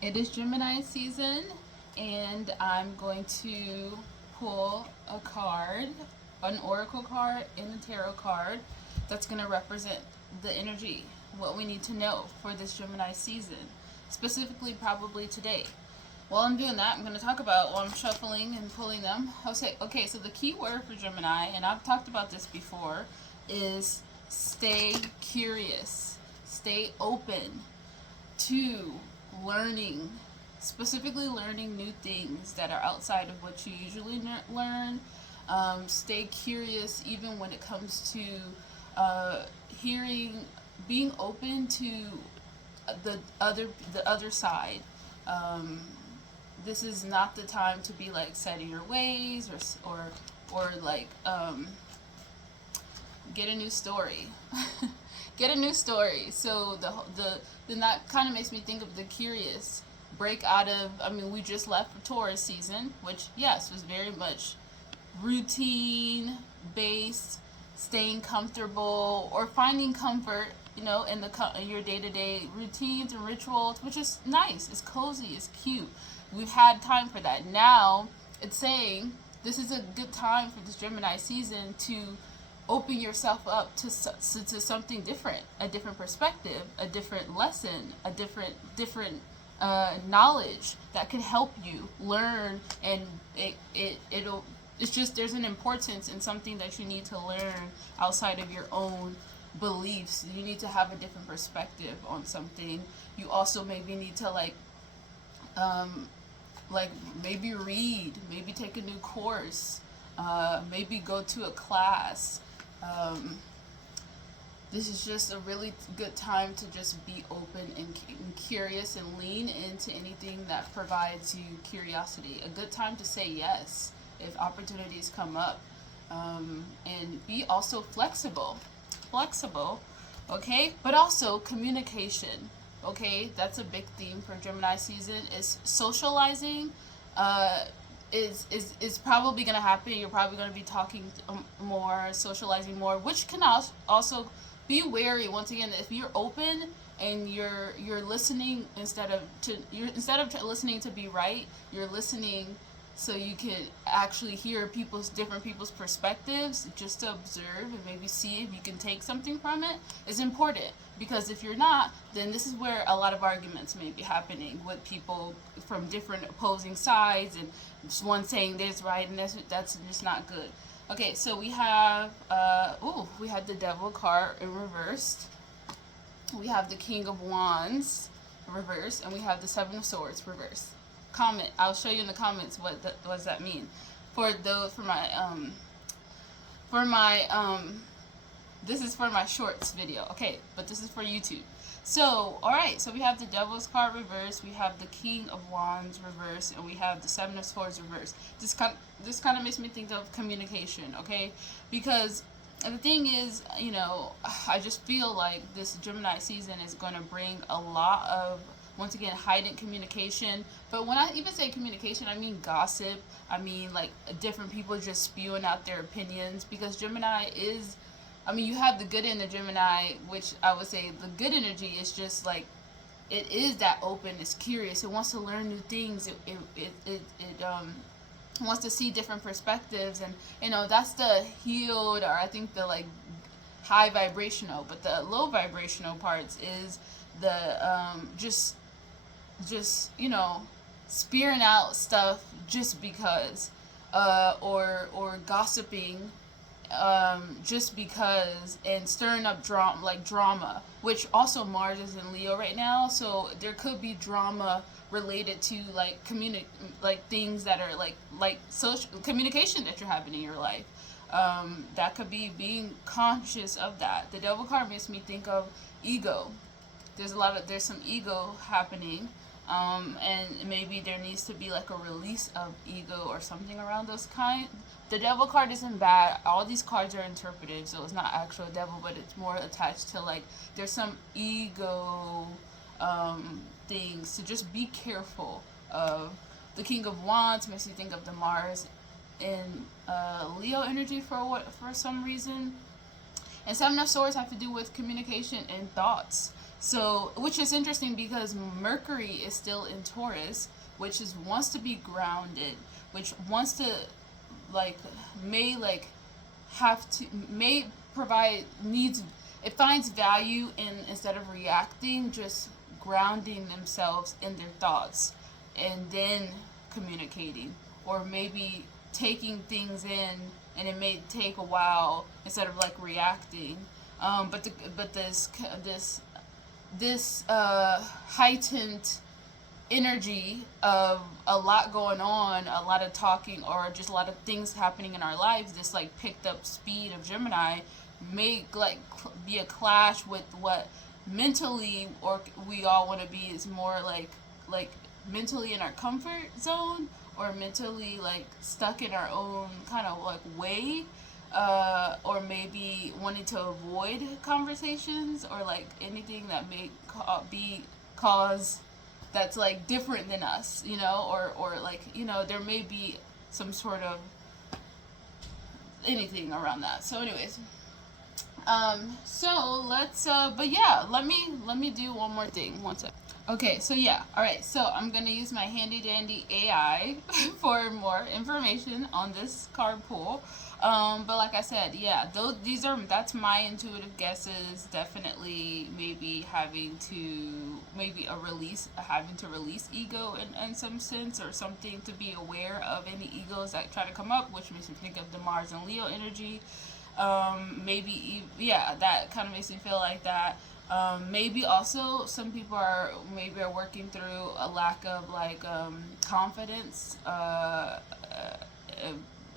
It is Gemini season, and I'm going to pull a card, an oracle card and a tarot card that's going to represent the energy, what we need to know for this Gemini season, specifically probably today. While I'm doing that, I'm going to talk about, while I'm shuffling and pulling them, I'll say, okay, so the key word for Gemini, and I've talked about this before, is stay curious, stay open to learning, specifically learning new things that are outside of what you usually learn. Stay curious even when it comes to hearing, being open to the other side. Um, this is not the time to be like set in your ways or like get a new story. Get a new story. So then that kind of makes me think of the curious. Break out of, I mean, we just left for Taurus season, which yes was very much routine based, staying comfortable or finding comfort, in in your day-to-day routines and rituals, which is nice. It's cozy, it's cute. We've had time for that. Now it's saying this is a good time for this Gemini season to open yourself up to something different, a different perspective, a different lesson, a different knowledge that can help you learn. And it'll, it's just, there's an importance in something that you need to learn outside of your own beliefs. You need to have a different perspective on something. You also maybe need to um, like maybe read, maybe take a new course, maybe go to a class. Um, this is just a really good time to just be open and curious and lean into anything that provides you curiosity. A good time to say yes if opportunities come up, and be also flexible, okay? But also communication, okay? That's a big theme for Gemini season. Is socializing. Uh, is probably going to happen. You're probably going to be talking more, socializing more, which can also be wary. Once again, if you're open and you're listening instead of listening to be right, you're listening so you can actually hear different people's perspectives, just to observe and maybe see if you can take something from it, is important. Because if you're not, then this is where a lot of arguments may be happening with people from different opposing sides, and just one saying this right and that's just not good. Okay, so we have we had the Devil card in reversed. We have the King of Wands reversed, and we have the Seven of Swords reversed. Comment. I'll show you in the comments what does that mean for those for my this is for my shorts video. Okay, but this is for YouTube. So, all right. So we have the Devil's card reversed. We have the King of Wands reversed, and we have the Seven of Swords reversed. This kind of makes me think of communication. Okay, because the thing is, I just feel like this Gemini season is going to bring a lot of, once again, heightened communication. But when I even say communication, I mean gossip. I mean like different people just spewing out their opinions, because Gemini is, I mean, you have the good in the Gemini, which I would say the good energy is just like, it is that open, it's curious, it wants to learn new things, it wants to see different perspectives. And that's the healed, or I think the like high vibrational. But the low vibrational parts is the just spearing out stuff just because, or gossiping, just because, and stirring up drama, which also Mars is in Leo right now, so there could be drama related to like like things that are like social communication that you're having in your life. That could be being conscious of that. The Devil card makes me think of ego. There's some ego happening, and maybe there needs to be like a release of ego or something around those kind. The Devil card isn't bad. All these cards are interpretive, so it's not actual devil, but it's more attached to like there's some ego things. So just be careful of. The King of Wands makes you think of the Mars in Leo energy for some reason. And Seven of Swords have to do with communication and thoughts. So, which is interesting because Mercury is still in Taurus, which is wants to be grounded, which wants to like may like have to may provide needs, it finds value in, instead of reacting, just grounding themselves in their thoughts and then communicating, or maybe taking things in, and it may take a while instead of like reacting. But this heightened energy of a lot going on, a lot of talking, or just a lot of things happening in our lives, this like picked up speed of Gemini may like be a clash with what mentally, or we all want to be, is more like mentally in our comfort zone, or mentally like stuck in our own kind of like way, or maybe wanting to avoid conversations, or like anything that may be cause that's like different than us, or like, there may be some sort of anything around that. So anyways, so let's but yeah, let me do one more thing. One sec. Okay, so yeah, all right, so I'm gonna use my handy dandy AI for more information on this card pool. But like I said, yeah, that's my intuitive guesses. Definitely, maybe having to release ego in some sense, or something to be aware of any egos that try to come up, which makes me think of the Mars and Leo energy. Yeah, that kind of makes me feel like that. Maybe also some people are working through a lack of like confidence,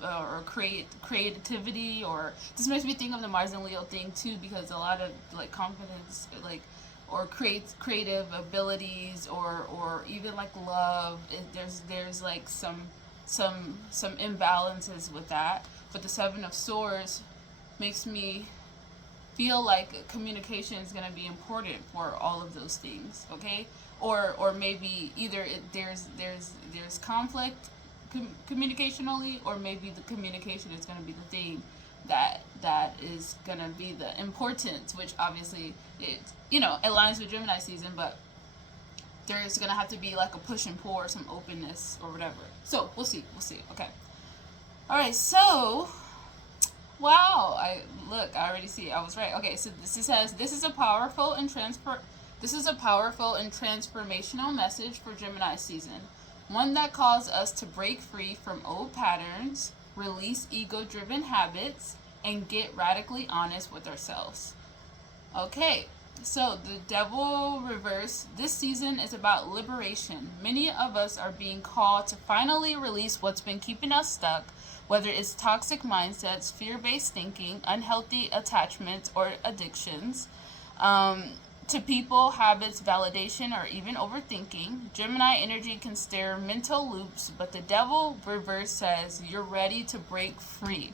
or creativity, or this makes me think of the Mars and Leo thing too, because a lot of like confidence, like, or creative abilities, or even like love, there's like some imbalances with that. But the Seven of Swords makes me feel like communication is going to be important for all of those things, okay? Or maybe either there's conflict communicationally, or maybe the communication is going to be the thing that is going to be the importance, which obviously it aligns with Gemini season, but there's going to have to be like a push and pull, or some openness, or whatever. So we'll see, okay. All right, so wow, I already see. I was right. Okay, so this is a powerful and transformational message for Gemini season. One that calls us to break free from old patterns, release ego-driven habits, and get radically honest with ourselves. Okay, so the Devil reverse. This season is about liberation. Many of us are being called to finally release what's been keeping us stuck, whether it's toxic mindsets, fear-based thinking, unhealthy attachments, or addictions, to people, habits, validation, or even overthinking. Gemini energy can stir mental loops, but the Devil reverse says you're ready to break free.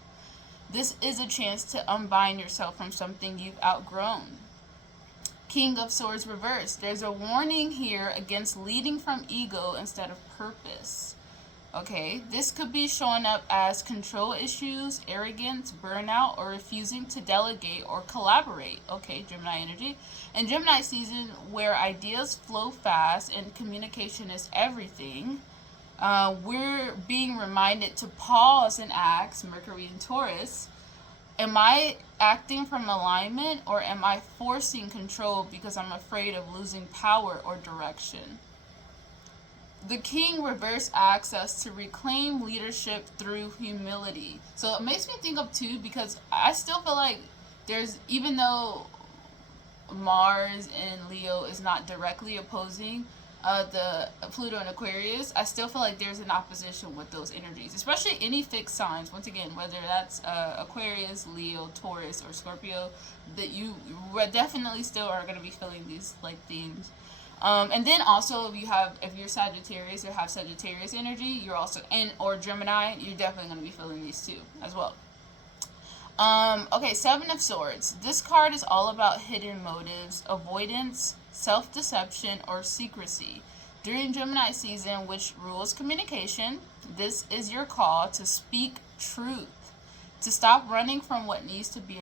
This is a chance to unbind yourself from something you've outgrown. King of Swords reverse. There's a warning here against leading from ego instead of purpose. Okay, this could be showing up as control issues, arrogance, burnout, or refusing to delegate or collaborate. Okay, Gemini energy. In Gemini season, where ideas flow fast and communication is everything, we're being reminded to pause and ask, Mercury and Taurus, am I acting from alignment, or am I forcing control because I'm afraid of losing power or direction? The King reverse asks us to reclaim leadership through humility. So it makes me think of too, because I still feel like even though Mars and Leo is not directly opposing the Pluto and Aquarius, I still feel like there's an opposition with those energies, especially any fixed signs. Once again, whether that's Aquarius, Leo, Taurus, or Scorpio, that you definitely still are going to be feeling these like themes. And then also if you're Sagittarius or have Sagittarius energy, you're also or Gemini, you're definitely going to be feeling these too as well. Okay, Seven of Swords. This card is all about hidden motives, avoidance, self-deception, or secrecy. During Gemini season, which rules communication, this is your call to speak truth, to stop running from what needs to be